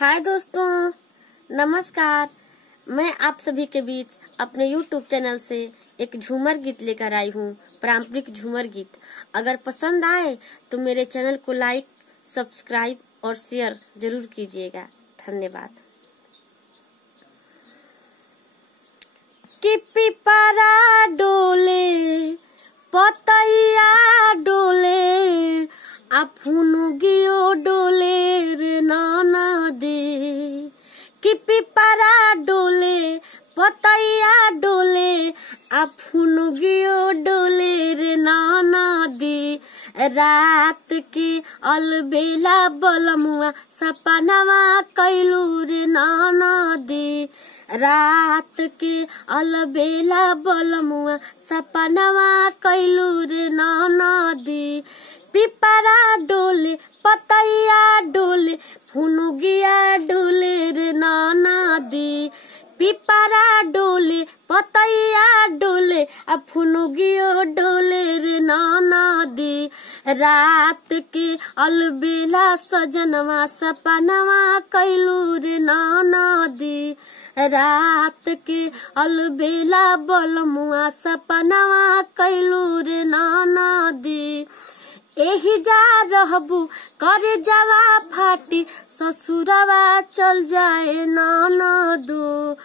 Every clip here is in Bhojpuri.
हाय दोस्तों, नमस्कार। मैं आप सभी के बीच अपने YouTube चैनल से एक झूमर गीत लेकर आई हूँ, पारंपरिक झूमर गीत। अगर पसंद आए तो मेरे चैनल को लाइक, सब्सक्राइब और शेयर जरूर कीजिएगा। धन्यवाद। कि पिपरा डोले पतैया डोले आ फुनुगियो डोले रे नाना दे। कि पिपरा डोले पतैया डोले आ फुनुगियो डोले रे नाना दे। रात के अलबेला बलमुआ सपनावा कैलू रे नाना दे। रात के अलबेला बलमुआ सपनावा कैलू रे नाना दे। पिपरा डोले पतैया डोले फुनुगिया डोले रे नाना दे। पिपरा डोले पतैया डोले आ फुनुगियो डोले रे नाना दे। रात के अलबेला सजनवा सपनवा कैलू रे नाना दे। रात के अलबेला बलमुआ सपनवा कैलू रे नाना दे। एही जा रहबू करे जवा फाटी ससुरवा चल जाए नाना दो।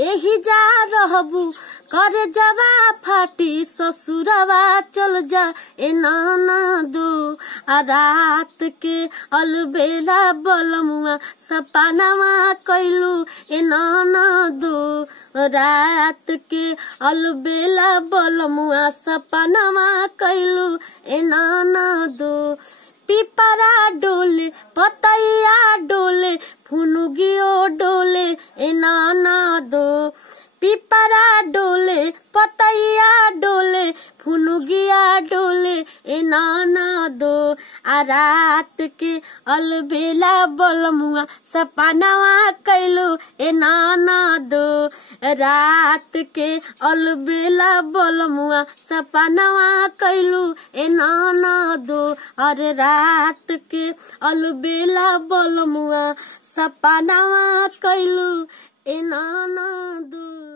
एही जा रहबू करे जवा फाटी ससुरवा चल जाए नाना दो। आ रात के अलबेला बलमुआ सपनावा कैलू ए नाना दो। रात के अलबेला बलमुआ सपनावा कैलू ए नाना दो। पिपरा डोले पतैया डोले फुनुगियो डोले ए नाना दो। पिपरा डोले पतैया डोले फुनुगिया डोले ए नाना दो। आ रात के अलबेला बलमुआ सपनावा कैलू ए नाना दो। रात के अलबेला बलमुआ सपनावा कैलू ए नाना दो। अरे रात के अलबेला बलमुआ सपनावा कैलू ए नाना दो।